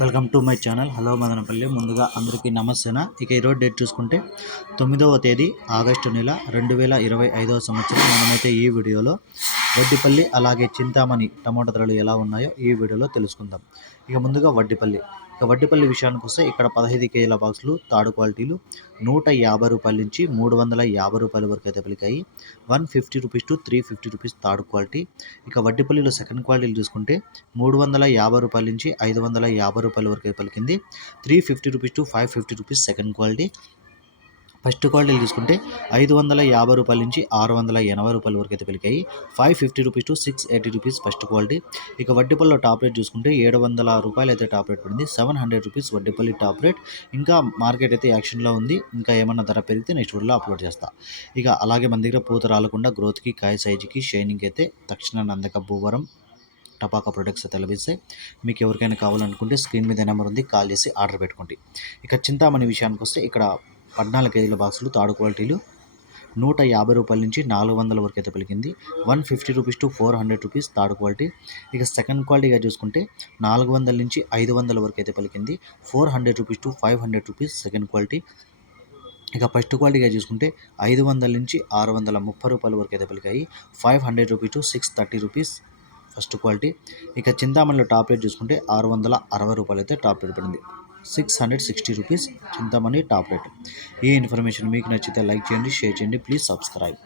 Welcome to my channel. Hello Madanapalle. ముందుగా అందరికీ నమస్తే ఇక ఈరోజు డేట్ చూసుకుంటే తొమ్మిదవ తేదీ ఆగస్టు నెల రెండు వేల ఇరవై ఐదవ సంవత్సరం. మనమైతే ఈ వీడియోలో వడ్డిపల్లి అలాగే చింతామణి టమాటా ధరలు ఎలా ఉన్నాయో ఈ వీడియోలో తెలుసుకుందాం. ఇక ముందుగా వడ్డిపల్లి. ఇక వడ్డిపల్లి విషయానికి వస్తే ఇక్కడ పదహైదు కేజీల బాక్సులు తాడు క్వాలిటీలు నూట యాభై రూపాయల నుంచి మూడు వందల యాభై రూపాయల వరకు అయితే పలికాయి. One fifty rupees to three fifty rupees third quality. ఇక వడ్డిపల్లిలో సెకండ్ క్వాలిటీలు చూసుకుంటే మూడు వందల యాభై రూపాయల నుంచి ఐదు వందల యాభై రూపాయల వరకు అయితే పలికింది. Three fifty rupees to five fifty rupees second quality. First క్వాలిటీలు తీసుకుంటే ఐదు వందల యాభై రూపాయల నుంచి ఆరు వందల ఎనభై రూపాయల వరకు అయితే పెరిగాయి. Five fifty rupees to six eighty rupees first quality. ఇక వడ్డీపల్లిలో టాప్ రేట్ చూసుకుంటే ఏడు వందల రూపాయలు అయితే టాప్ రేట్ పడింది. Seven hundred rupees Vaddipalli top rate. ఇంకా మార్కెట్ అయితే యాక్షన్లో ఉంది. ఇంకా ఏమన్నా ధర పెరిగితే నెక్స్ట్ వీడియోలో అప్లోడ్ చేస్తా. ఇక అలాగే మన దగ్గర పూత రాలకుండా గ్రోత్కి కాయ సైజుకి షైనింగ్ అయితే తక్షణ నందక భూవరం టపాకా ప్రొడక్ట్స్ అయితే లభిస్తాయి. మీకు ఎవరికైనా కావాలనుకుంటే స్క్రీన్ మీద నెంబర్ ఉంది. కాల్ చేసి ఆర్డర్ పెట్టుకోండి. ఇక చింతామణి విషయానికి వస్తే ఇక్కడ పద్నాలుగు కేజీల బాక్సులు తాడు క్వాలిటీలు నూట యాభై రూపాయల నుంచి నాలుగు వందల వరకు అయితే పలికింది one fifty rupees to four hundred rupees third quality. ఇక సెకండ్ క్వాలిటీగా చూసుకుంటే నాలుగు వందల నుంచి ఐదు వందల వరకు అయితే పలికింది four hundred rupees to five hundred rupees second quality. ఇక ఫస్ట్ క్వాలిటీగా చూసుకుంటే ఐదు వందల నుంచి ఆరు వందల ముప్పై రూపాయల వరకు అయితే పలికాయి five hundred rupees to six thirty rupees first quality. ఇక చింతామణిలో టాప్ రేట్ చూసుకుంటే ఆరు వందల అరవై రూపాయలు అయితే టాప్ రేట్ పడింది. Six hundred sixty rupees Chintamani top rate ఈ ఇన్ఫర్మేషన్ మీకు నచ్చితే లైక్ చేయండి షేర్ చేయండి ప్లీజ్ సబ్స్క్రైబ్.